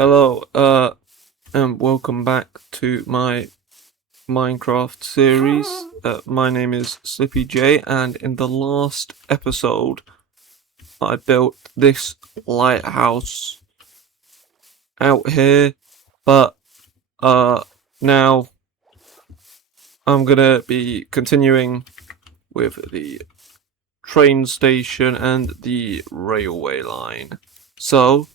Hello, and welcome back to my Minecraft series. My name is Slippy J, and in the last episode, I built this lighthouse out here, but now I'm gonna be continuing with the train station and the railway line. So,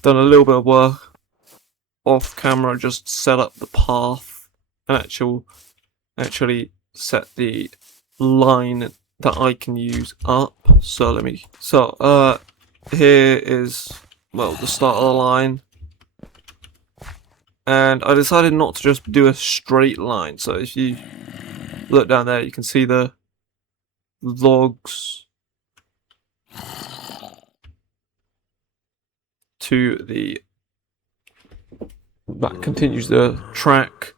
done a little bit of work off camera, just set up the path and actually set the line that I can use up. Here is, well, the start of the line, and I decided not to just do a straight line. So if you look down there, you can see the logs to the that continues the track.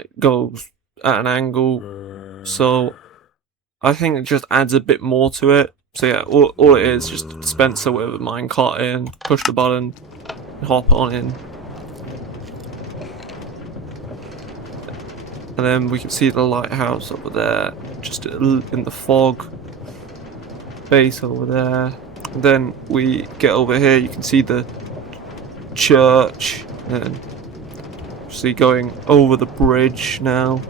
It goes at an angle, so I think it just adds a bit more to it. So yeah, all it is just a dispenser with a minecart in, push the button, hop on in. And then we can see the lighthouse over there, just in the fog base over there. And then we get over here, you can see the church, and see going over the bridge now.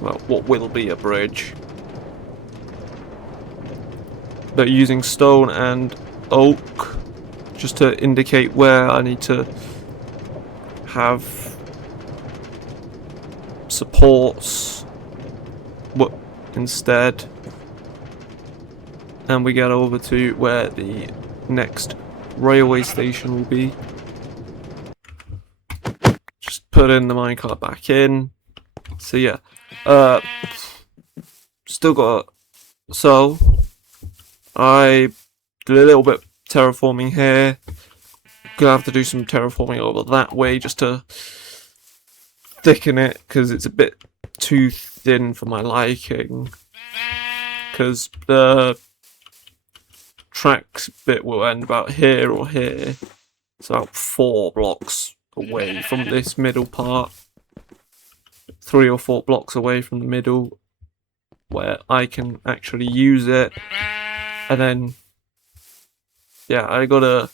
Well, what will be a bridge. But using stone and oak just to indicate where I need to have supports instead. And we get over to where the next railway station will be. Just put in the minecart back in. So yeah, still got. So I did a little bit terraforming here. Gonna have to do some terraforming over that way just to thicken it, because it's a bit too thin for my liking. Because the tracks bit will end about here or here. It's about 4 blocks away from this middle part. 3 or 4 blocks away from the middle where I can actually use it. And then, yeah, I think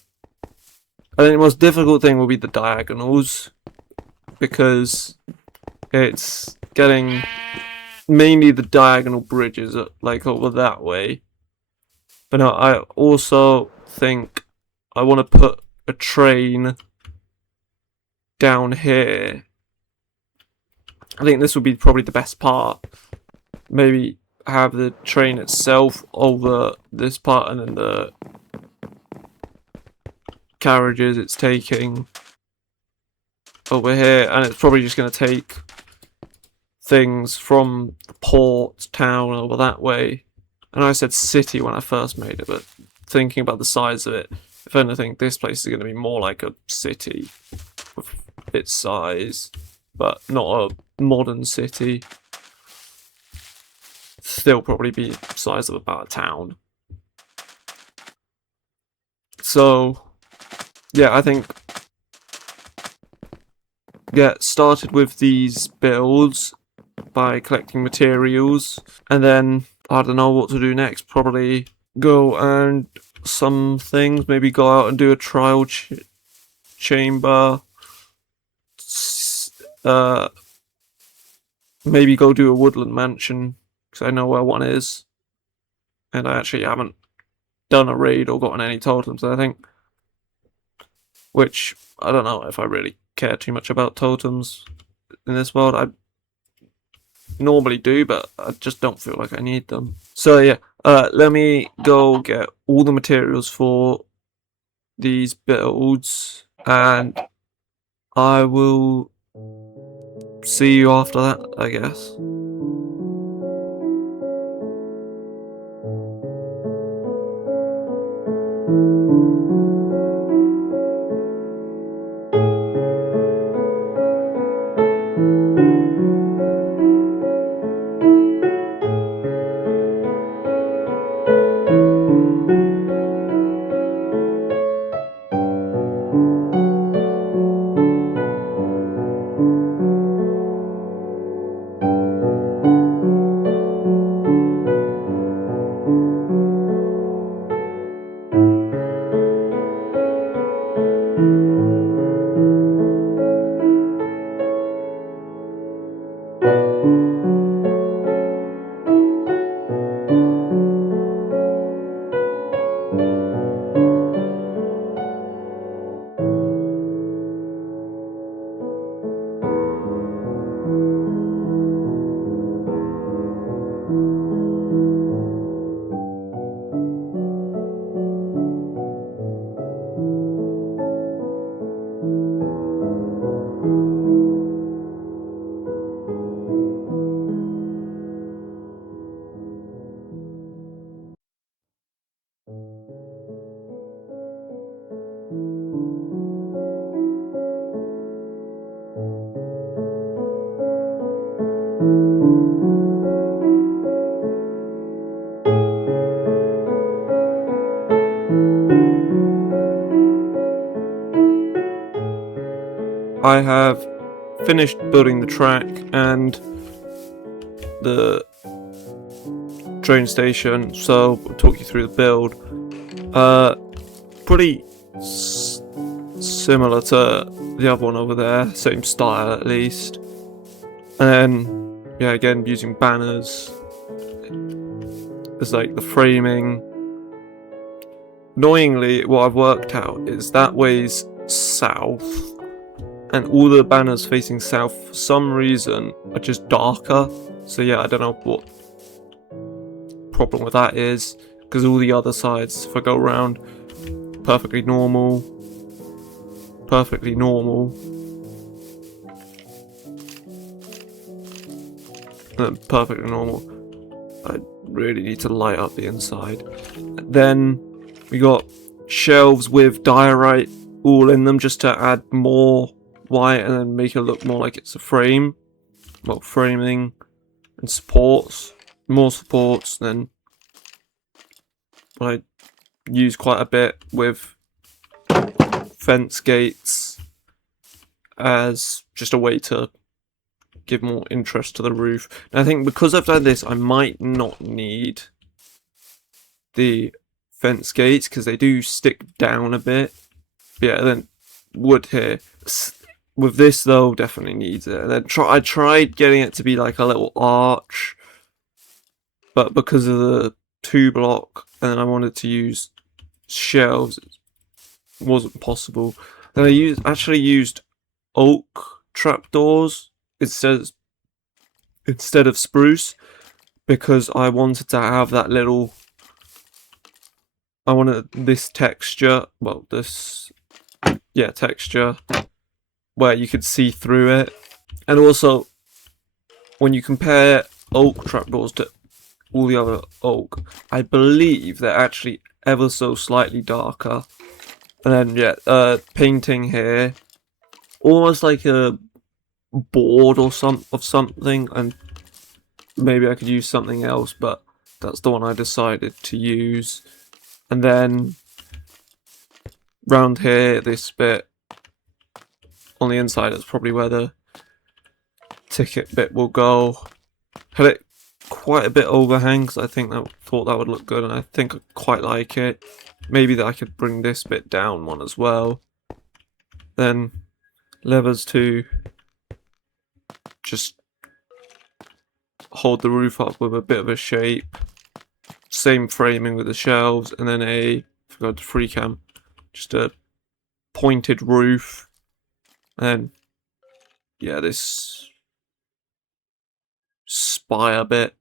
the most difficult thing will be the diagonals, because it's getting mainly the diagonal bridges like over that way. But no, I also think I want to put a train down here. I think this would be probably the best part. Maybe have the train itself over this part, and then the carriages it's taking over here, and it's probably just going to take things from the port town over that way. And I said city when I first made it, but thinking about the size of it, if anything, this place is going to be more like a city with its size, but not a modern city. Still probably be the size of about a town. So yeah, I think get started with these builds by collecting materials, and then I don't know what to do next. Probably go and some things, maybe go out and do a trial chamber. Maybe go do a woodland mansion, because I know where one is, and I actually haven't done a raid or gotten any totems, I think. Which, I don't know if I really care too much about totems in this world. I normally do, but I just don't feel like I need them. So yeah, let me go get all the materials for these builds, and I will see you after that, I guess. I have finished building the track and the train station, so I'll talk you through the build. Pretty similar to the other one over there, same style at least. And then, yeah, again, using banners as like the framing. Annoyingly, what I've worked out is that way's south, and all the banners facing south for some reason are just darker. So yeah, I don't know what problem with that is, because all the other sides, if I go around, perfectly normal, perfectly normal. I really need to light up the inside. Then we got shelves with diorite all in them, just to add more white and then make it look more like it's a frame. Well, framing and supports, more supports. Then I use quite a bit with fence gates as just a way to give more interest to the roof. And I think because I've done this, I might not need the fence gates because they do stick down a bit. But yeah, then wood here. With this though, definitely needs it. And then I tried getting it to be like a little arch, but because of the 2-block, and then I wanted to use shelves, it wasn't possible. Then I actually used oak trapdoors instead of spruce, because I wanted to have that little, I wanted this texture, well, this, yeah, texture where you could see through it. And also, when you compare oak trapdoors to all the other oak, I believe they're actually ever so slightly darker. And then, yeah, painting here, almost like a board or something, and maybe I could use something else, but that's the one I decided to use. And then round here, this bit on the inside, that's probably where the ticket bit will go. Had it quite a bit overhang because I thought that would look good, and I think I quite like it. Maybe that I could bring this bit down one as well. Then levers to just hold the roof up with a bit of a shape. Same framing with the shelves, and then if I go to free cam, just a pointed roof. And yeah, this spire bit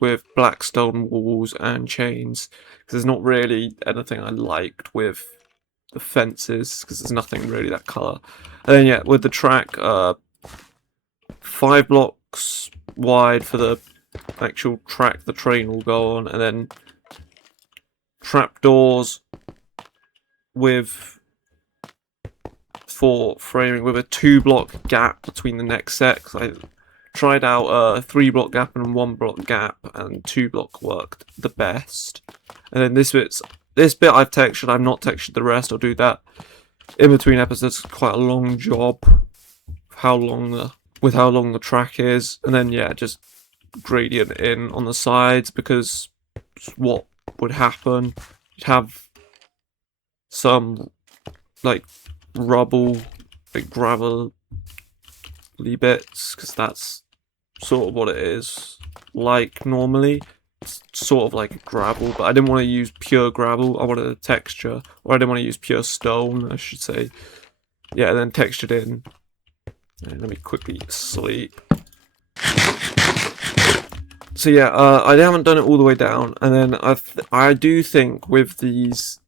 with black stone walls and chains, because there's not really anything I liked with the fences, because there's nothing really that colour. And then yeah, with the track, 5 blocks wide for the actual track the train will go on, and then trapdoors for framing with a 2-block gap between the next set. I tried out a 3-block gap and a 1-block gap, and 2-block worked the best. And then this bit I've textured. I've not textured the rest. I'll do that in between episodes. Quite a long job. How long the track is, and then yeah, just gradient in on the sides, because what would happen? You'd have some like rubble, like gravelly bits, because that's sort of what it is like normally. It's sort of like gravel, but I didn't want to use pure gravel. I wanted a texture, or I didn't want to use pure stone, I should say. Yeah, and then textured in. And let me quickly sleep. So yeah, I haven't done it all the way down, and then I do think with these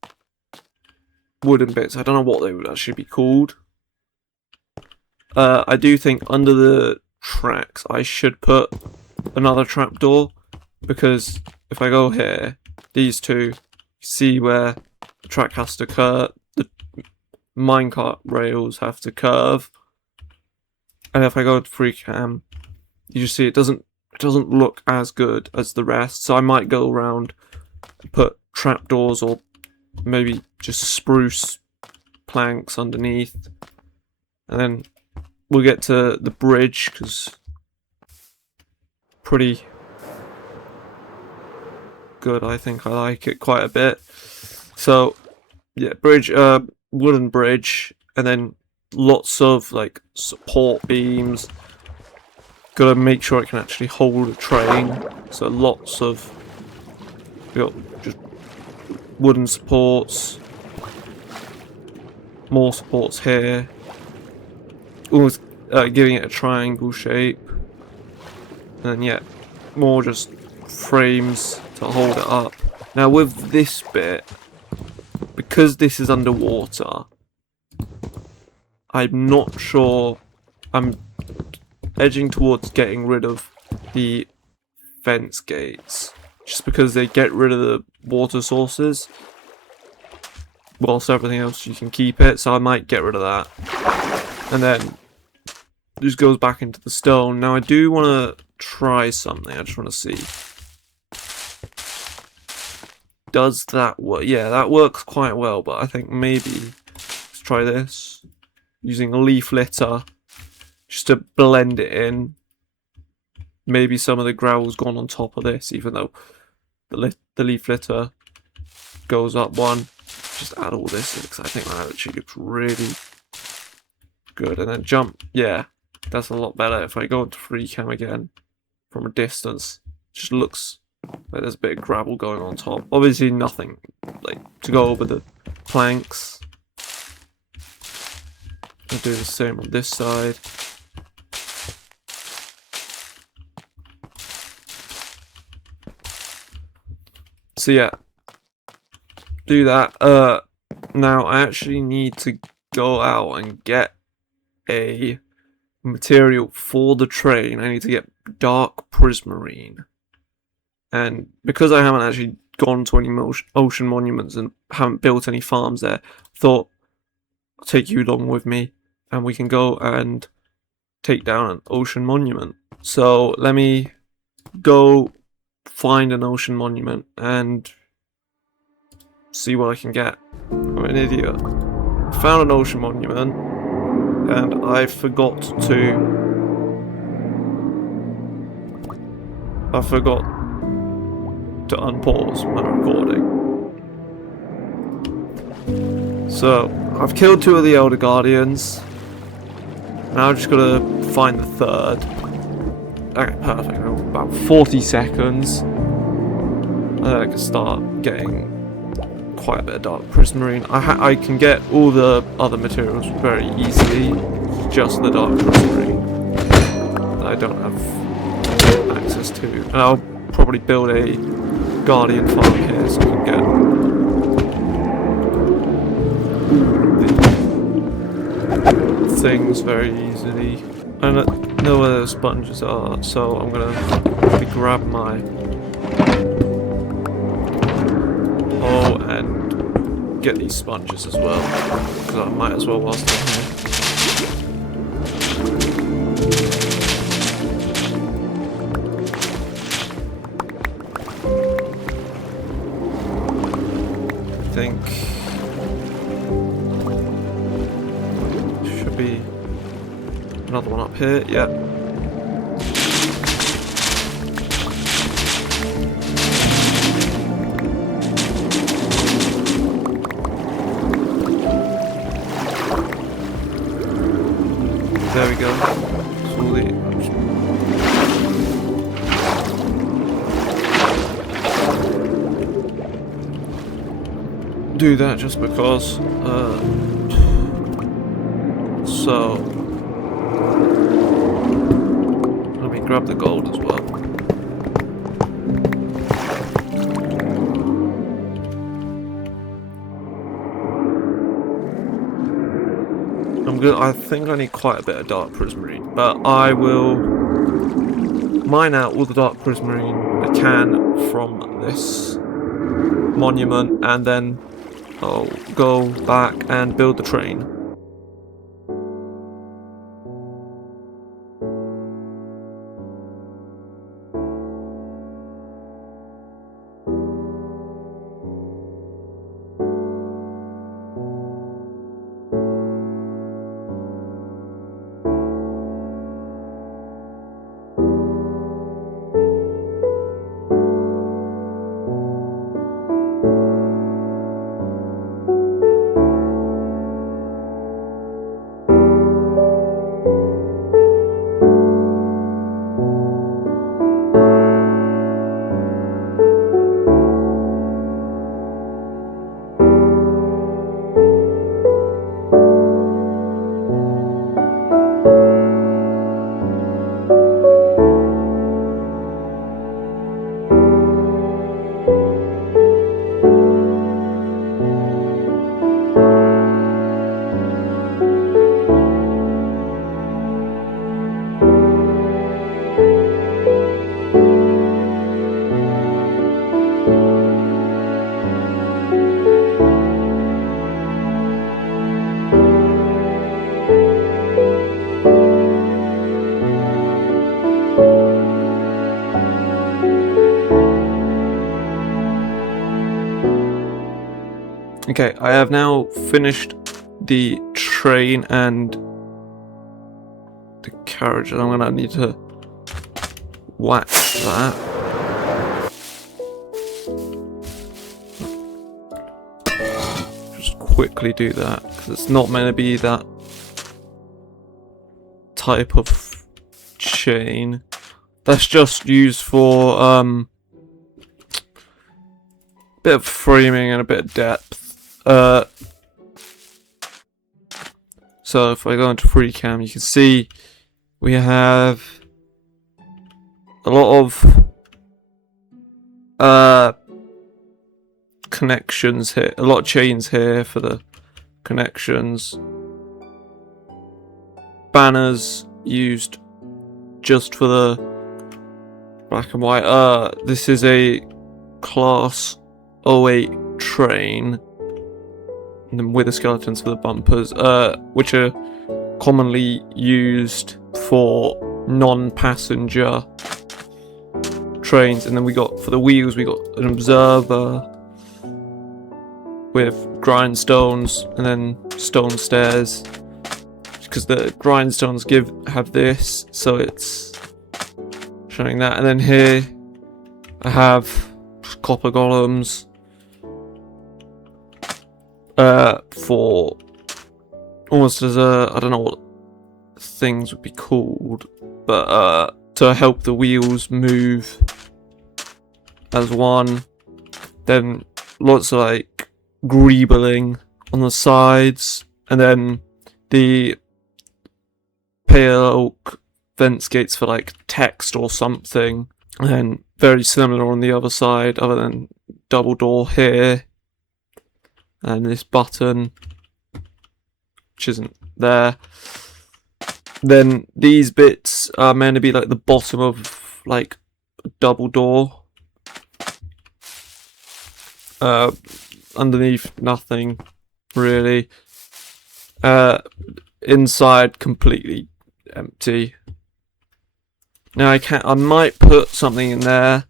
wooden bits, I don't know what they would actually be called. I do think under the tracks I should put another trapdoor, because if I go here, these two, see where the track has to curve, the minecart rails have to curve, and if I go to free cam, you just see it doesn't look as good as the rest. So I might go around and put trapdoors, or maybe just spruce planks underneath, and then we'll get to the bridge because pretty good. I think I like it quite a bit. So yeah, bridge, wooden bridge, and then lots of like support beams. Gotta make sure it can actually hold a train. So lots of, you know, just wooden supports. More supports here. Almost giving it a triangle shape. And then yeah, more just frames to hold it up. Now with this bit, because this is underwater, I'm not sure. I'm edging towards getting rid of the fence gates, just because they get rid of the water sources, whilst everything else you can keep it, so I might get rid of that. And then just goes back into the stone. Now I do want to try something. I just want to see. Does that work? Yeah, that works quite well, but I think maybe let's try this. Using a leaf litter just to blend it in. Maybe some of the gravel's gone on top of this, even though the leaf litter goes up one. Just add all this in because I think that actually looks really good. And then jump. Yeah, that's a lot better. If I go into free cam again from a distance, it just looks like there's a bit of gravel going on top. Obviously nothing like to go over the planks. I'll do the same on this side. So yeah, do that. Now I actually need to go out and get a material for the train. I need to get dark prismarine. And because I haven't actually gone to any ocean monuments and haven't built any farms there, thought I'll take you along with me and we can go and take down an ocean monument. So let me go find an ocean monument and see what I can get. I'm an idiot. Found an ocean monument and I forgot to unpause my recording. So I've killed 2 of the Elder Guardians. Now I've just gotta find the 3rd. Okay, perfect. About 40 seconds. And then I can start getting quite a bit of dark prismarine. I can get all the other materials very easily. Just the dark prismarine that I don't have access to. And I'll probably build a guardian farm here so I can get the things very easily. I know where those sponges are, so I'm gonna maybe grab my and get these sponges as well, because I might as well whilst I'm here. I think should be another one up here. Yeah. There we go. Do that just because. So let me grab the gold as well. I think I need quite a bit of dark prismarine, but I will mine out all the dark prismarine I can from this monument, and then I'll go back and build the train. Okay, I have now finished the train and the carriage, and I'm gonna need to wax that. Just quickly do that, because it's not meant to be that type of chain. That's just used for bit of framing and a bit of depth. So if I go into FreeCam, you can see we have a lot of connections here, a lot of chains here for the connections. Banners used just for the black and white. This is a Class 08 train, and then with the skeletons for the bumpers, which are commonly used for non-passenger trains. And then we got, for the wheels, we got an observer with grindstones and then stone stairs, because the grindstones have this, so it's showing that. And then here I have copper golems for almost as a, I don't know what things would be called, but to help the wheels move as one. Then lots of like greebling on the sides, and then the pale oak fence gates for like text or something, and then very similar on the other side, other than double door here, and this button which isn't there. Then these bits are meant to be like the bottom of like a double door. Underneath nothing really. Inside completely empty. Now I might put something in there,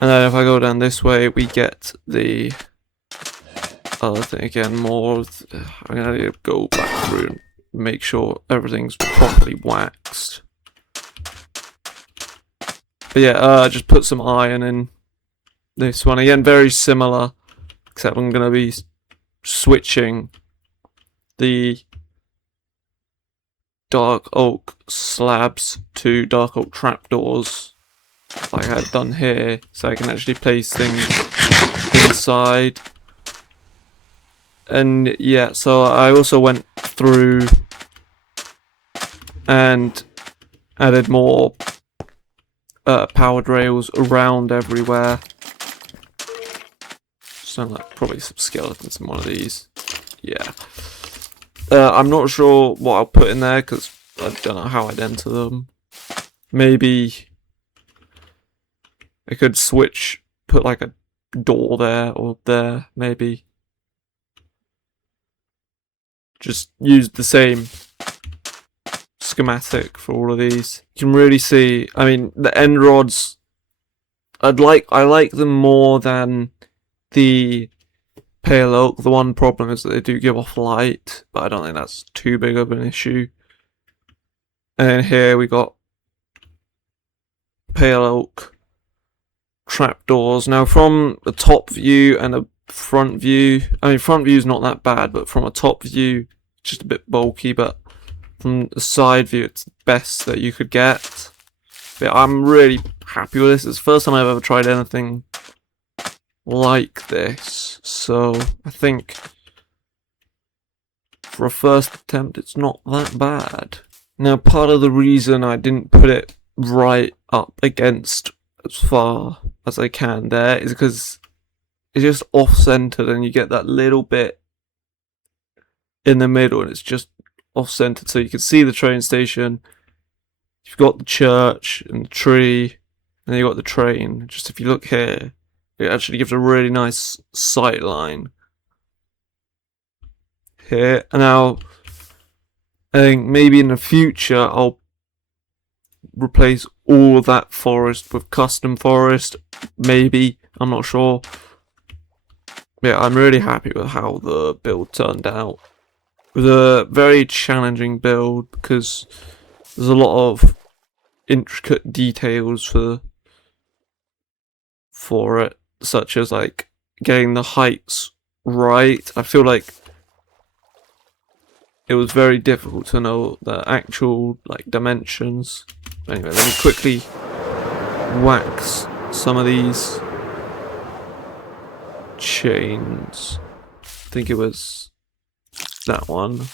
and then if I go down this way we get the other thing again. I'm gonna need to go back through and make sure everything's properly waxed. But yeah, just put some iron in this one. Again, very similar, except I'm gonna be switching the dark oak slabs to dark oak trapdoors, like I've done here, so I can actually place things inside. And yeah, so I also went through and added more powered rails around everywhere. So like probably some skeletons in one of these. Yeah. I'm not sure what I'll put in there because I don't know how I'd enter them. Maybe I could put like a door there or there, maybe. Just use the same schematic for all of these. You can really see, I mean, the end rods, I like them more than the pale oak. The one problem is that they do give off light, but I don't think that's too big of an issue. And then here we got pale oak trapdoors. Now from the top view and a front view, I mean front view is not that bad, but from a top view it's just a bit bulky, but from the side view it's the best that you could get. But I'm really happy with this. It's the first time I've ever tried anything like this, so I think for a first attempt it's not that bad. Now part of the reason I didn't put it right up against as far as I can there is because it's just off-centered, and you get that little bit in the middle and it's just off-centered, so you can see the train station, you've got the church and the tree, and then you've got the train. Just if you look here, it actually gives a really nice sight line here. And now I think maybe in the future I'll replace all of that forest with custom forest, maybe, I'm not sure. Yeah, I'm really happy with how the build turned out. It was a very challenging build because there's a lot of intricate details for it, such as like getting the heights right. I feel like it was very difficult to know the actual like dimensions. Anyway, let me quickly wax some of these chains. I think it was that one,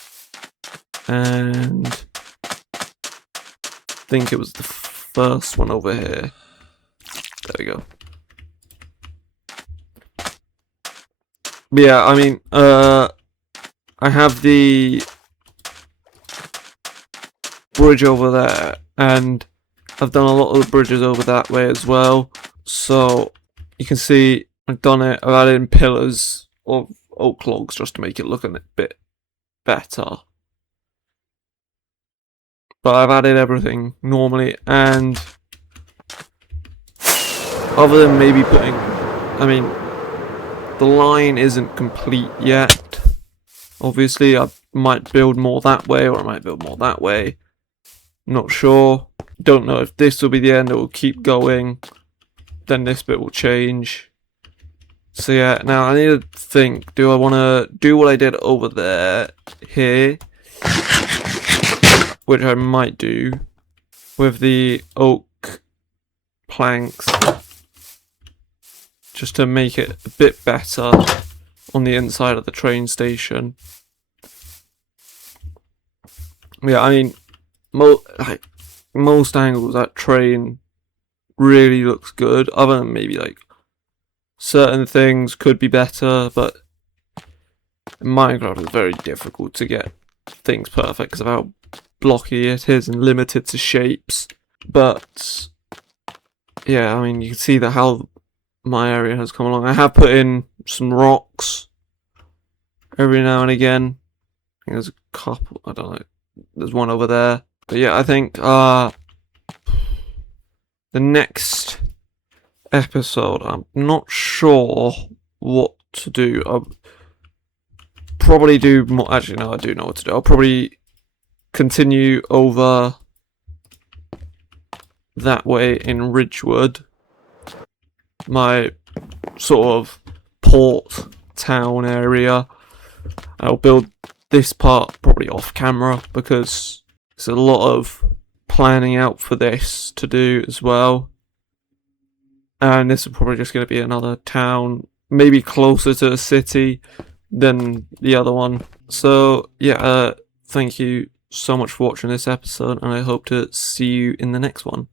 and I think it was the first one over here. There we go. But yeah, I mean, I have the bridge over there, and I've done a lot of the bridges over that way as well. So you can see I've done it. I've added in pillars of oak logs just to make it look a bit better. But I've added everything normally, and other than maybe putting, I mean, the line isn't complete yet. Obviously, I might build more that way, or I might build more that way. Not sure. Don't know if this will be the end, it will keep going. Then this bit will change. So yeah, now I need to think, do I want to do what I did over there, here? Which I might do, with the oak planks. Just to make it a bit better on the inside of the train station. Yeah, I mean, most angles that train really looks good, other than maybe like certain things could be better, but in Minecraft it's very difficult to get things perfect because of how blocky it is and limited to shapes. But yeah, I mean, you can see that how my area has come along. I have put in some rocks every now and again. I think there's a couple, I don't know, there's one over there. But yeah, I think the next episode, I'm not sure what to do. I'll probably do more. Actually, no, I do know what to do. I'll probably continue over that way in Ridgewood, my sort of port town area. I'll build this part probably off camera because there's a lot of planning out for this to do as well. And this is probably just going to be another town, maybe closer to the city than the other one. So yeah, thank you so much for watching this episode, and I hope to see you in the next one.